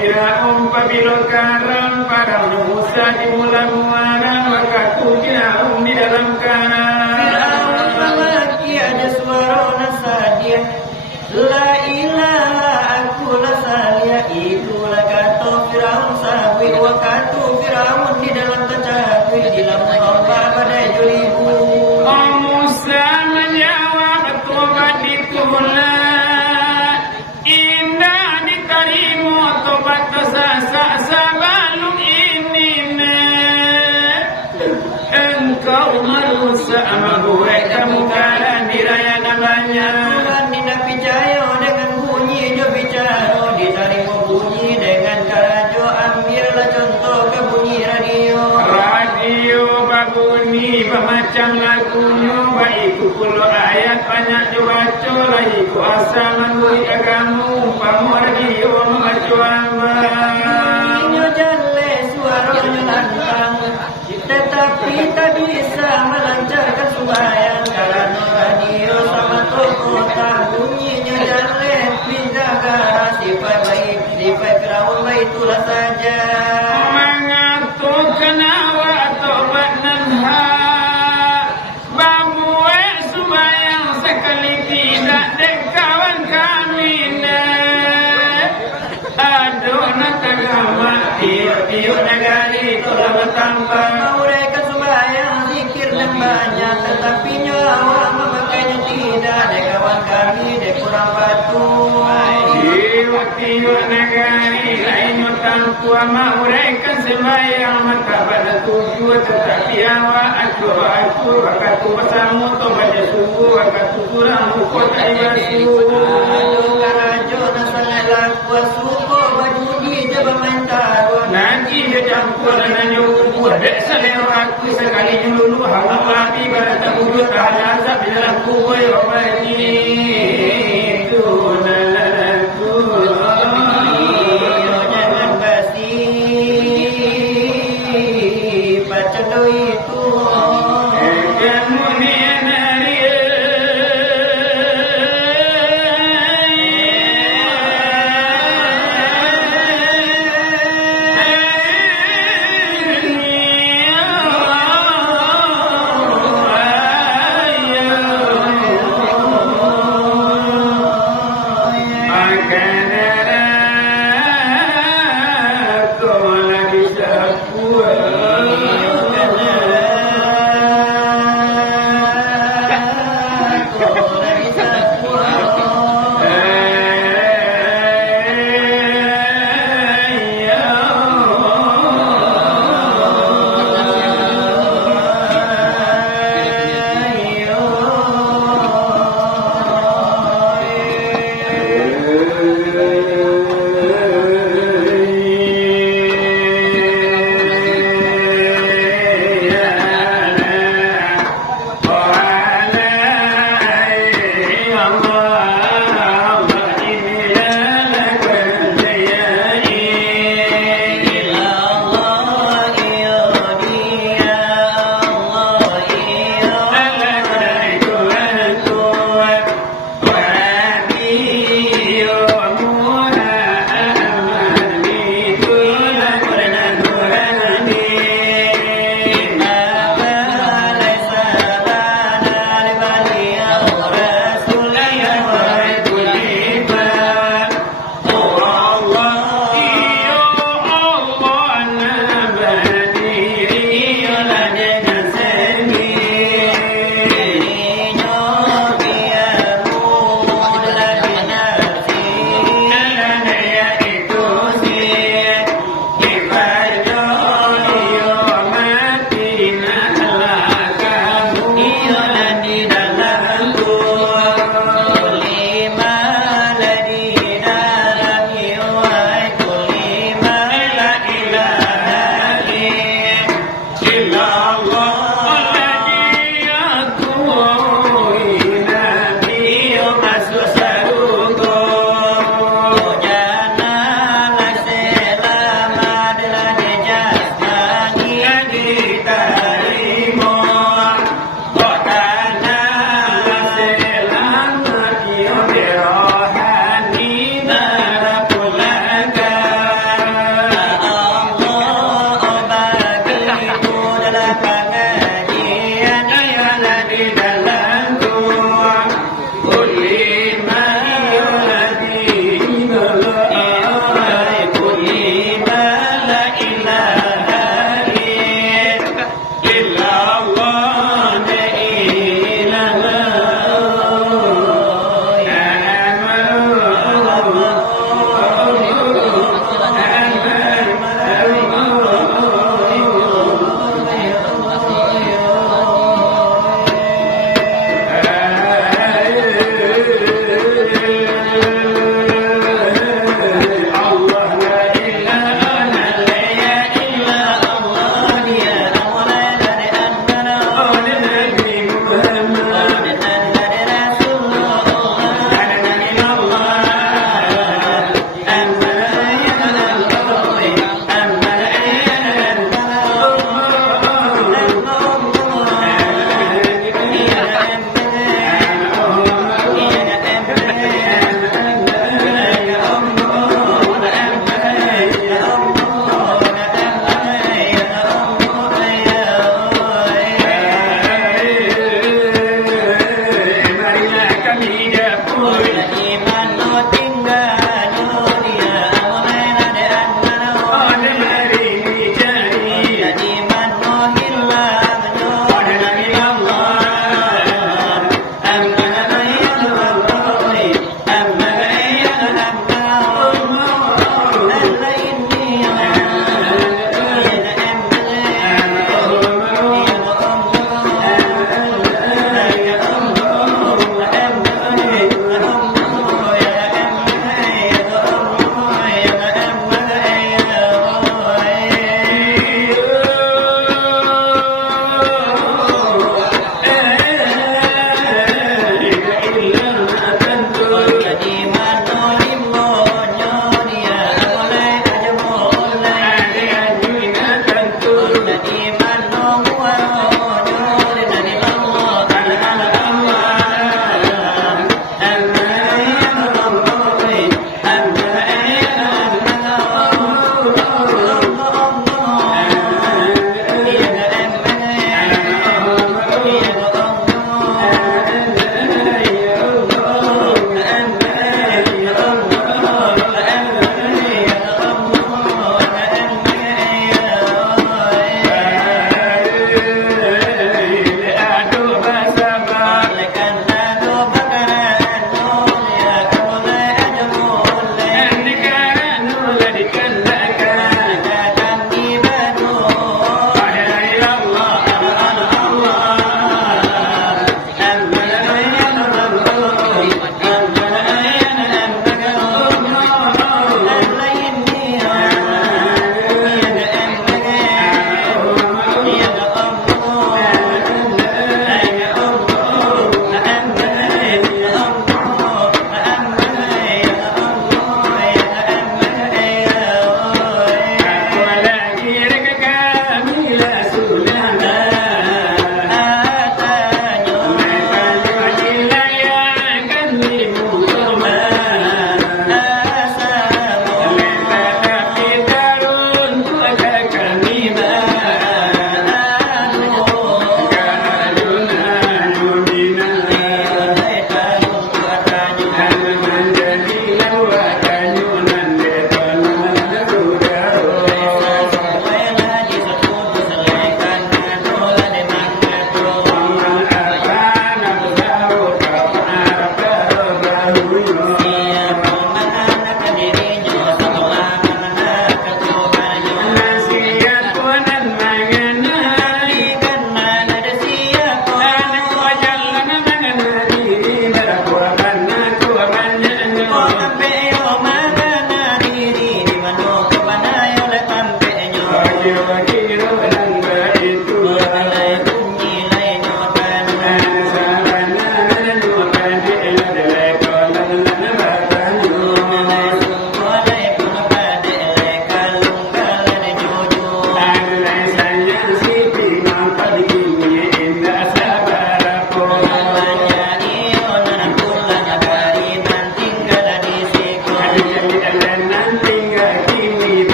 Firaun pabila karam para Musa di mula muara maka Firaun di dalam karam. Firaun memaki ada suara nasadia, la ilaha aku la salia, itulah kata Firaun sawi wa kata Firaun di dalam kecakui di dalam lomba badai juribu. Musa menjawab tobat ditolak, indah diterima tobat dosa sebelum ini. Engkau merusak membuat kamu kalah diraya namanya. Tuhan tidak percaya dengan bunyi dia bicara, diterima bunyi dengan karajo. Ambillah contoh ke bunyi radio. Radio babuni bermacam lagunya, baikku puluh ayat banyak dibaca, baikku asal menggui agamu, pamu radio mengacuan Bunyinya jelek, suaranya lantang, tetapi tak bisa melancarkan sembahyang karena radio sama toko tak bunyinya jelek. Menjaga sifat baik, sifat Firaun baik itulah saja. mengaturkan awak tobat nanha, babuai sembahyang sekali tidak dek kawan kami aduh nak agama tiup-tiup negari telah bertambah. Mereka sembahyang zikir dan banyak, tetapi nyawa memakainya tidak. Dek kawan kami dek kurang patuh. Tiup-tiup negari lainnya tanpa mereka sembahyang maka pada tujuh, tetapi awak aku wakatu bersama tobatnya sungguh wakatu kurang muka tak basuh. Aduh karajo dan sangat laku suko bajudi je bermain taruh. Nanti dia campur dengan nyuruh dek selera aku sekali nyululu hawa mati pada tabuh tahan azab di dalam kubur bagi itu nalaku. Jangan basi baca doa itu.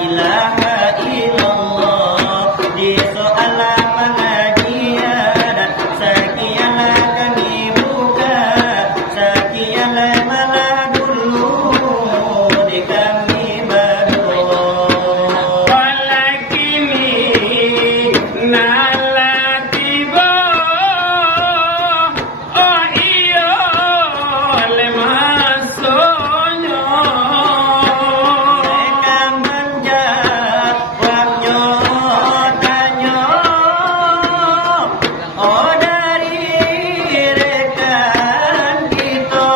La ilaha illallah. Di soalan pengajian sekianlah kami buka, sekianlah malah dulu di kami berdua. Walakini nala tiba, oh iyo le masonyo. Mereka menjawabnya tanya, oh dari rekan kita.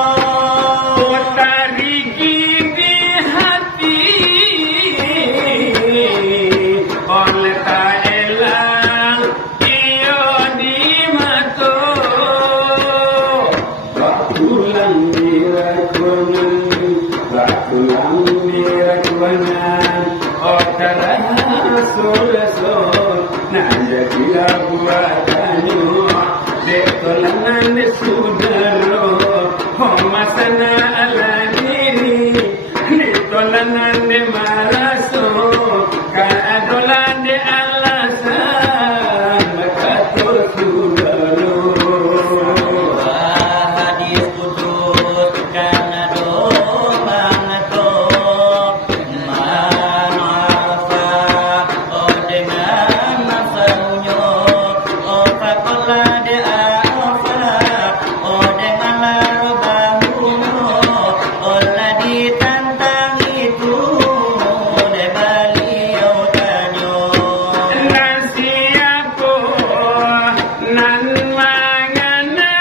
Utari di hati oleh tak elang iyo di mata. Bakulang dirakunan, bakulang dirakunan. Oh darah rasul-rasul, nanya kira buatannya. Detolangan de sudaro, oh masana ala diri. Detolangan de maraso, keadolan de alasan, makatur sudaro. Hadis kudus karena doa ngetok man afa oh dengan nafsunya oh fakola de afa oh dengan larobahunya oh ladi tantang itu de beliau tanya. Nasiapo nan mangana,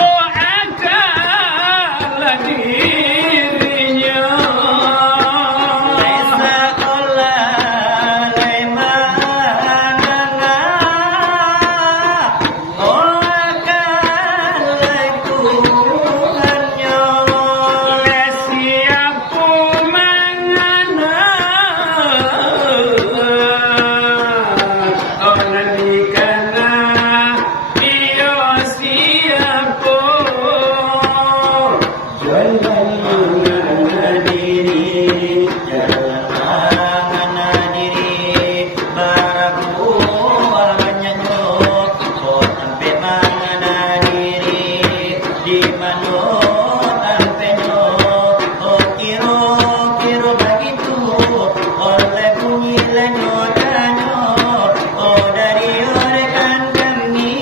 oh akal dirinya. Laisa olah lemana, oh akan lekuannya. Siapo mangana, oh nalikana iyo siapo. Jalan mangana Diri, jalan mana diri, barabu banyak nyok, oh sampai mana diri, di mana sampai nyok, oh kiro begitu, oleh bunyi lenyok nyok, oh dari rekan kami,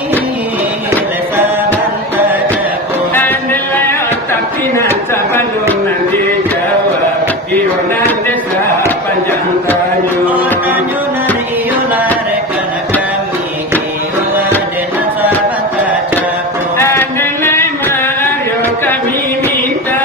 lesa bantai jago. Andalaya tapi nanti belum nanti jawab. Iyo nanti sepanjang tanya. Oh tanjunan iyolah rekan kami, iyolah dengan sahabat kacaku. Andalaya Mario kami minta.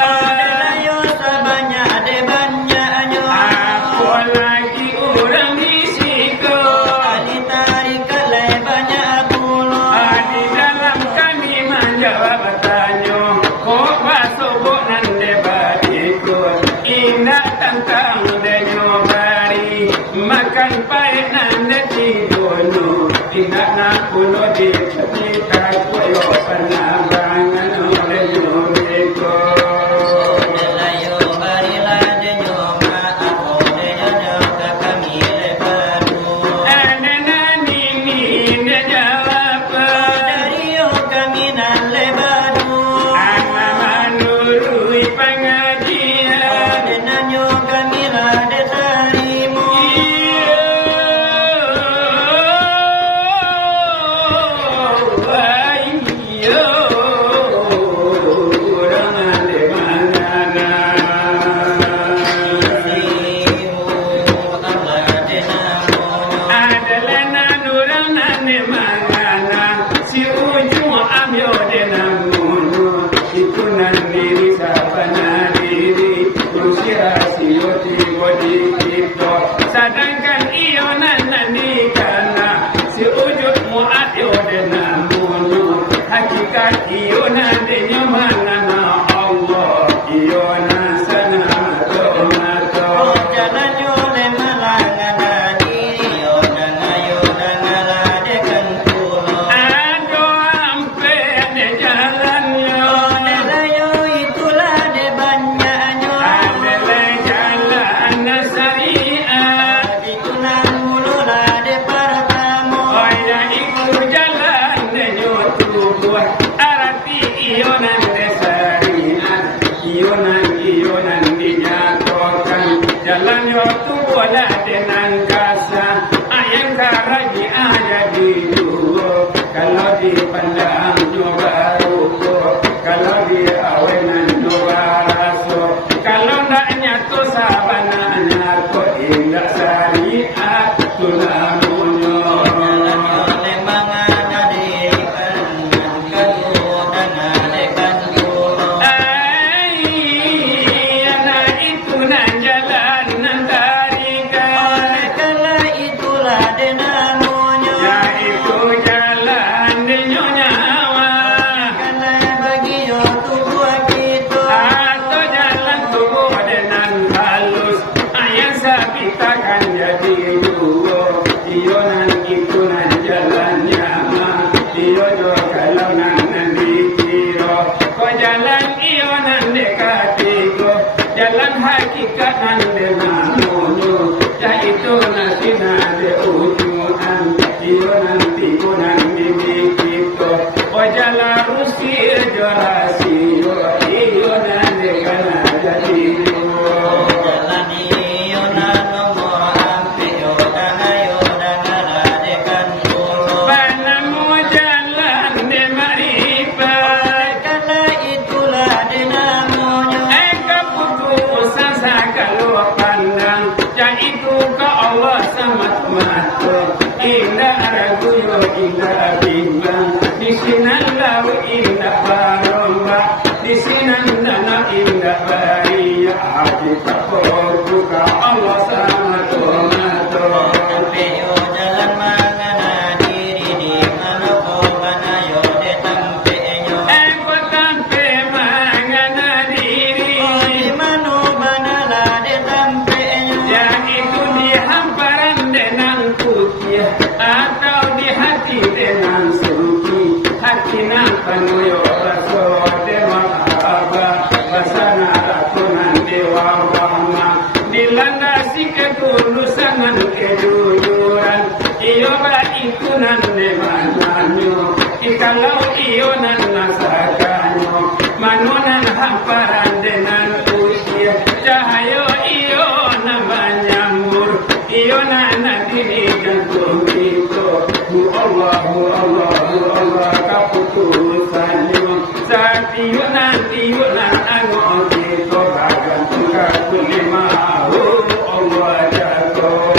Ayo sebanyak de banyaknya. Apalagi orang risiko. Ali tarik le banyak pulau. Di dalam kami menjawab tanya. Kok basubuk nande badiko. Ingat tentang denyo bari. Makan pahit nande tidono. Tidak nak puno di ketika koyo penabangan oleh nyomeko. Ayo barilah de nyoma, aku de nyoka kami le baru. Nani ni jawab. Dari yo kami nan le baru. Ama manurui pengajian. Dengan yo kami lah de tarimu. Sedangkan iyo nanani kana si ujud muat yo dengan munu hakikat iyo nananya mana Allah iyo nasana mato Oh jalan yo le malangan diri yo dangayo dangala dekan pulau. ado ampe de jalan yo Yo itulah de banyaknya. adele jalan bola dengan kasar ayam karaji ada di dulu kalau dipandang juga ruko kalau dia awenan juga raso kalau ndak nyatu sabananya kok indah syariat tunamunyo kalau iyo nan nasakanyo manunan hamparan dengan usia cahayo iyo na banyamur iyo na nadini jantung itu Allah kaputusanyo saat iyo na anu itu bagan tungka kulima Allah jatuh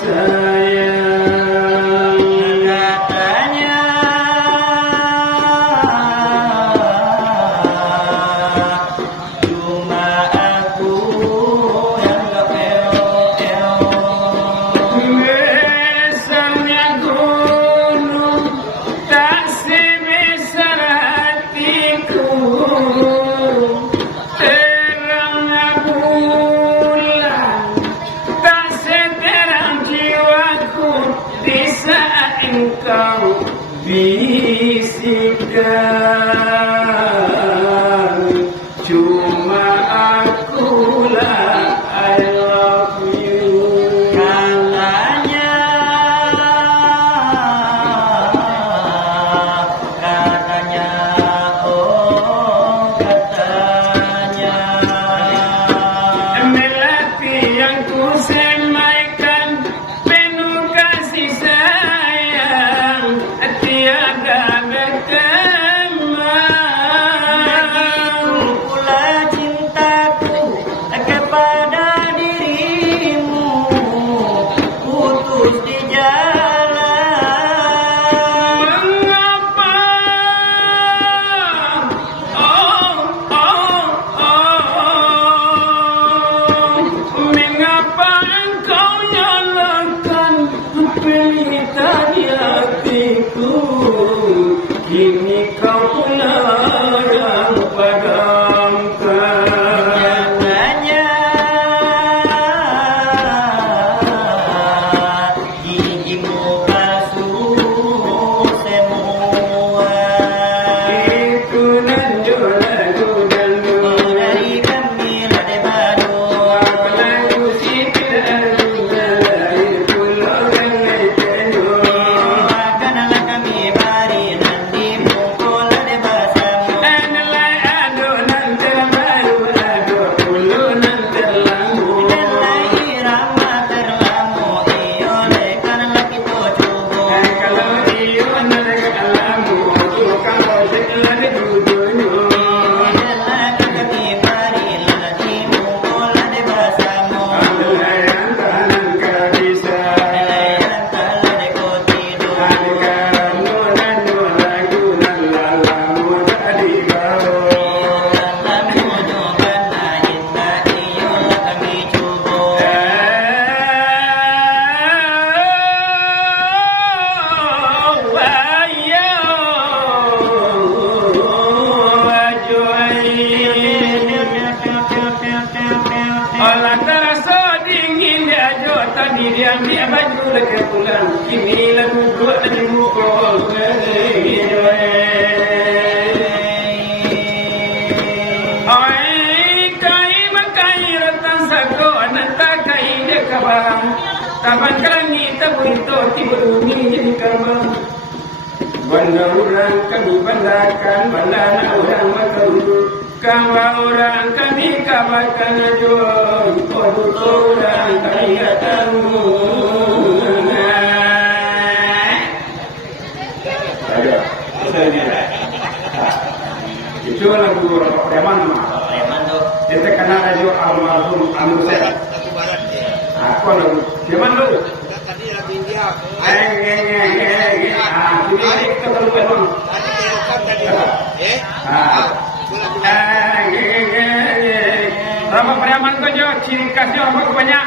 sayang. Katanya cuma aku yang gak eo-eo. Besarnya gunung tak sebesar hatiku, terangnya bulan tak seterang jiwaku di saat engkau bisikkan. Cuma akulah I love you. Katanya oh katanya. Melati yang ku semaikan penuh kasih sayang, tiada berteman. Pula cintaku kepada dirimu putus di jalan. Mengapa? Mengapa engkau nyalakan pelita di hatiku? Kini kau pulang padamkan. Katanya gigimu basuh semua. Itu lagu dangdut Dari kami ladai badu. lagu tidak air pulau dan tenun. Makanlah kami bari nanti pukul ladai basamu. Anilai adonan terbaru, ado pulunan terlalu. Nilai irama terlamu iyo lekanlah kita cubu. Kalau iyo naga alamu, tukang ojek lari duduknya. Nilai kami bari nanti pukul ladai basamu. Anilai antanan kabisa, Nilai hantar ladai kau tidur. anikamu lagu nan lalamu tadi baru. Lamu nyoban inna iyo kami cubu. Olah terasa dingin dia jo tadi dia ambil baju dekat pulang. Kini lagu buat di muka. Oi kai makai ratan sako nanta kai de kabang. Taban kerangi taburito tiburumi jadi karbang. Banda orang kami bandakan, banda orang makan. Kawa orang kami kabarkan ajuan, kodut orang kami katamu. Ada, saya dia. Itu lagu Bapak Preman mah. Preman tuh. Itu kena radio almarhum Anu Saya. Aku lagu Preman lu. Tadi lagu India. Ini kita perlu memang. Berapa preman kau jauh ciri khasnya apa banyak?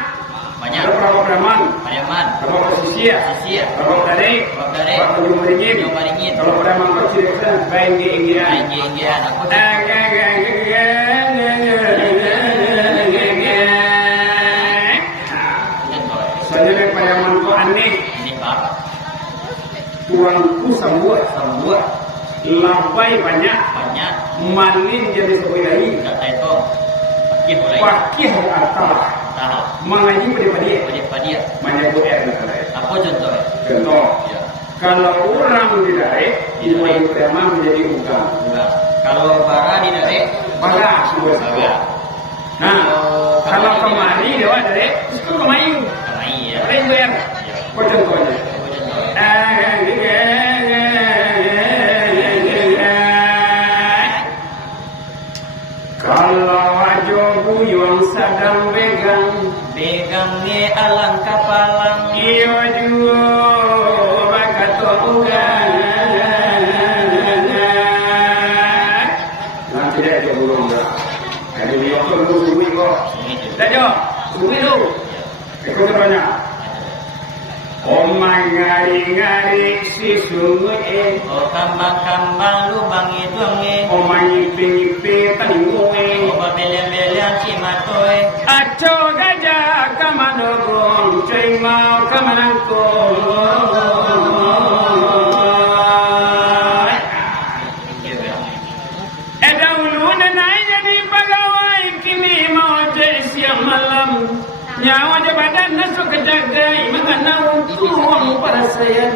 Banyak. Berapa preman? Preman. Berapa sisia? Sisia. Berapa dari? Dari. Berapa jumringin? Jumringin. Kalau preman kau ciri khasnya baik di India. Inggian aku. Saya lihat preman kau aneh. Ini Pak. Tuangku sembuat. Labai banyak. Banyak. Malin jadi sepedai. Kata itu. Pakih mulai. Pakih atas. Tahu. Mengaji pada-pada. Pada Banyak buat apa contohnya? Contoh. Ya. Kalau orang didarik, ilmu pertama menjadi bukan. Enggak. Kalau bara di dari Maka semua Baga. saja. Nah, kalau kemari dia dari itu kemayu. Kamai ya. Render. Kau contohnya. Apa contohnya? Kalau ajo buyung sadang begang, Begangnya alangkah palang. ojo bakatokan nanti dia ada burung dah ada dia pun suwi kok dah jo suwi tu ikut teranya omai ngari-ngari si sungai kambang-kambang lubang hidungnya omai ngipi-ngipi taningungnya belian-belian cimatoy aco gajah kamanogong cuy mau kamanangkong dahulu nenai jadi pegawai kini mau jadi siang malam nyawa jabatan nasuk kejagai mengenal tuang perasaan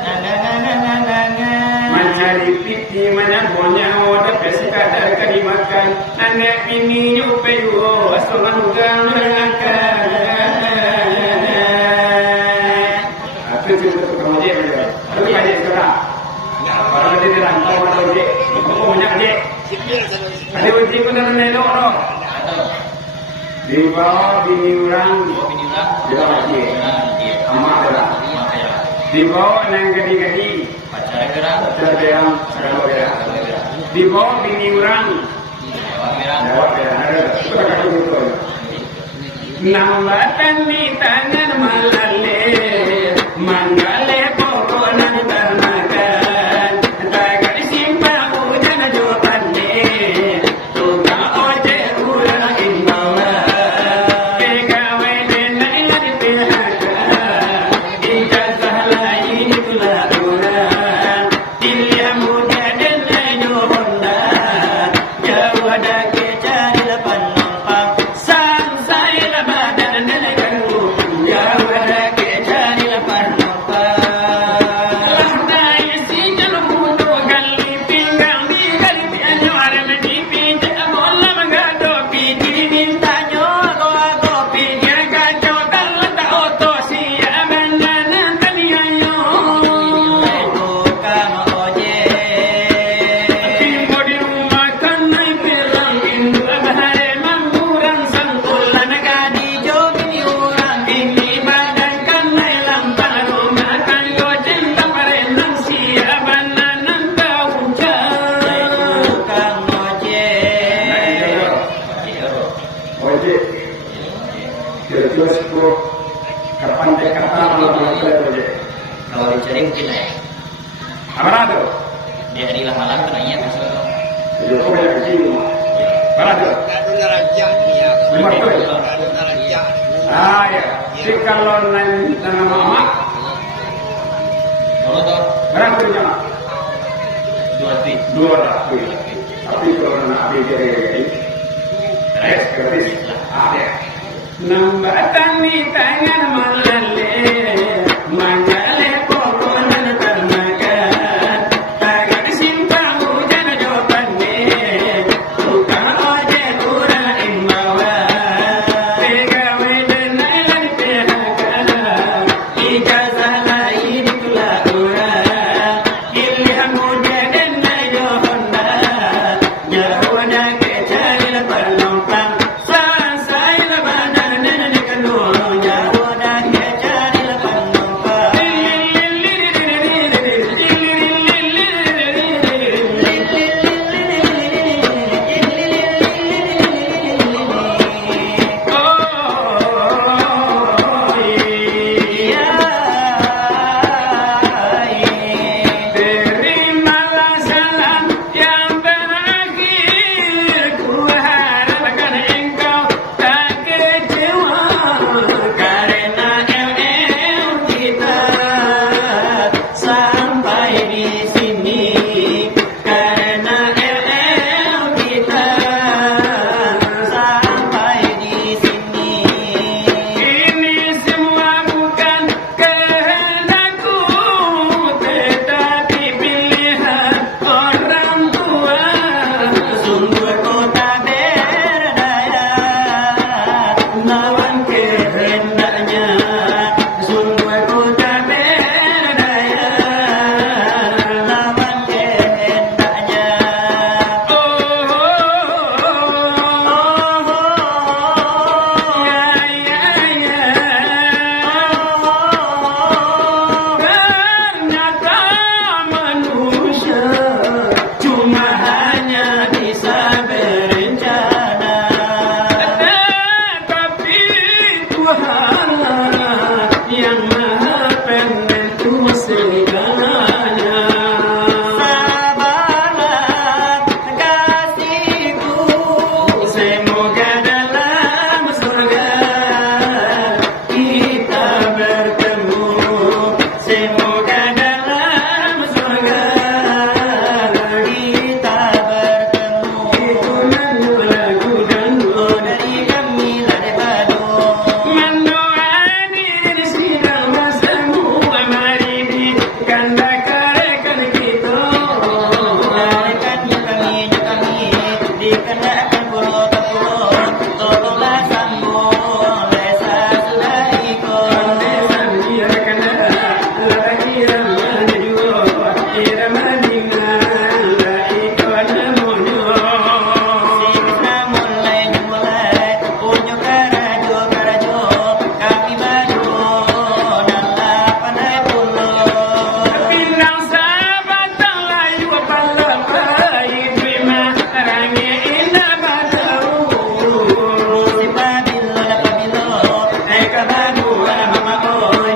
mencari piti menyabonya oda pesi kadar kadimakan nenek bini nyupeyo asolan ugang mengakan aku cerita tukang ojek aja aku ojek sekarang orang dia rantau orang ojek aku banyak ojek ada ojek pun ada nelok dong di bawah bini orang dia masjid amat dah di bawah nang gadi-gadi pacar gerang di bawah bini orang lewat gerang ada itu kata betul nambatan di tangan malale manggale pokonan termakan tak disimpan hujan jawabannya tukang ojek ulang imbawa pegawai denai di PHK ijazah lain itulah orang dilihat muda denai johonda jauh ada kecari lepan nampang samsai lebadan denai ganggu jauh ada kecari lepan nampang lantai si jalur mutu gali pinggang di gali pianyo arem di pinjam bola mengado pidi mintanya kopi dia kacau talenta oto si abanan taniayo tukang ojek timbo di rumah kan naik bilang pintu bahare mamurang sangkulan di jogi orang ini badan kan naik lampang rumah kan gojeng taparenang si abanan kauncang tukang ojek ojek terus pro kapan kata ojek kalau dicari mungkin ya apa tu dia hari malam kenanya masuk itu kau yang kecil mana tu lima tu ya si kalau nama mama kalau toh berapa tu jam 2 tapi kalau nak ambil jadi gratis ada nambatan di tangan malale manggale pokonan termakan tak disimpan hujan jawabannya tukang ojek kurang imbawa pegawai denai di PHK ijazah lain itulah orang dilihat muda denai johonda jauh ada kecari lepas lompang selesai lebadan nenek kandung jauh Oi